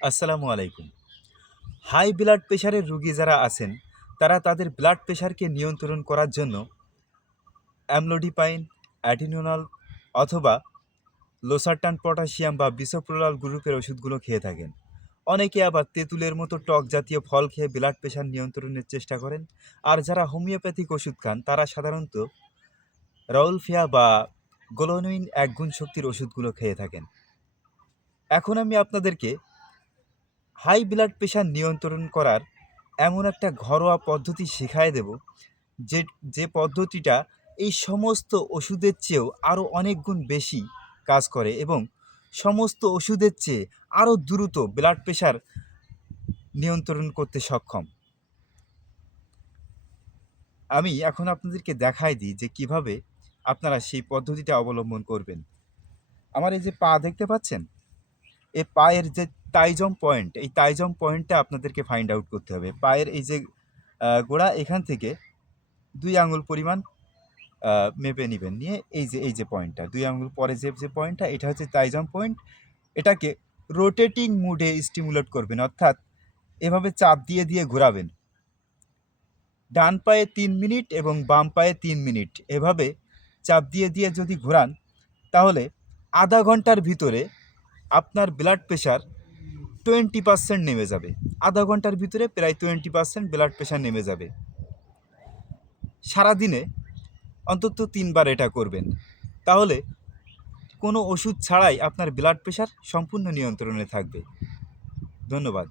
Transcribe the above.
আসসালামু আলাইকুম। High blood প্রেশারের রোগী যারা আছেন, তারা তাদের ব্লাড প্রেশারকে নিয়ন্ত্রণ করার জন্য অ্যামলোডিপাইন, অ্যাটিনোনল অথবা লোসারটান পটাশিয়াম বা বিসোপ্রোলাল গ্রুপের ওষুধগুলো খেয়ে থাকেন। অনেকে আবার তেঁতুলের মতো টক জাতীয় ফল খেয়ে ব্লাড প্রেশার নিয়ন্ত্রণের চেষ্টা করেন। আর যারা হোমিওপ্যাথিক ওষুধ খান, তারা সাধারণত রাউলফিয়া বা গোলোনিন একগুণ শক্তির ওষুধগুলো খেয়ে থাকেন। এখন আমি আপনাদেরকে হাই ব্লাড প্রেশার নিয়ন্ত্রণ করার এমন একটা ঘরোয়া পদ্ধতি শিখায় দেব, যে যে পদ্ধতিটা এই সমস্ত ওষুধের চেয়েও আরও অনেক গুণ বেশি কাজ করে এবং সমস্ত ওষুধের চেয়ে আরও দ্রুত ব্লাড প্রেশার নিয়ন্ত্রণ করতে সক্ষম। আমি এখন আপনাদেরকে দেখাই দিই যে কিভাবে আপনারা সেই পদ্ধতিটা অবলম্বন করবেন। আমার এই যে পা দেখতে পাচ্ছেন, এই পায়ের যে টাইজম পয়েন্ট, এই টাইজম পয়েন্টটা আপনাদেরকে ফাইন্ড আউট করতে হবে। পায়ের এই যে গোড়া, এখান থেকে ২ আঙুল পরিমাণ মেপে নিবেন। নিয়ে এই যে পয়েন্টটা ২ আঙুল পরে যে পয়েন্টটা, এটা হচ্ছে টাইজম পয়েন্ট। এটাকে রোটেটিং মুডে স্টিমুলেট করবেন, অর্থাৎ এভাবে চাপ দিয়ে ঘোরাবেন। ডান পায়ে ৩ মিনিট এবং বাম পায়ে ৩ মিনিট এভাবে চাপ দিয়ে যদি ঘোরান, তাহলে আধা ঘন্টার ভিতরে আপনার ব্লাড প্রেশার 20% নেমে যাবে। আধা ঘন্টার ভিতরে প্রায় 20% ব্লাড প্রেশার নেমে যাবে। সারাদিনে অন্তত ৩ বার এটা করবেন। তাহলে কোনো ওষুধ ছাড়াই আপনার ব্লাড প্রেশার সম্পূর্ণ নিয়ন্ত্রণে থাকবে। ধন্যবাদ।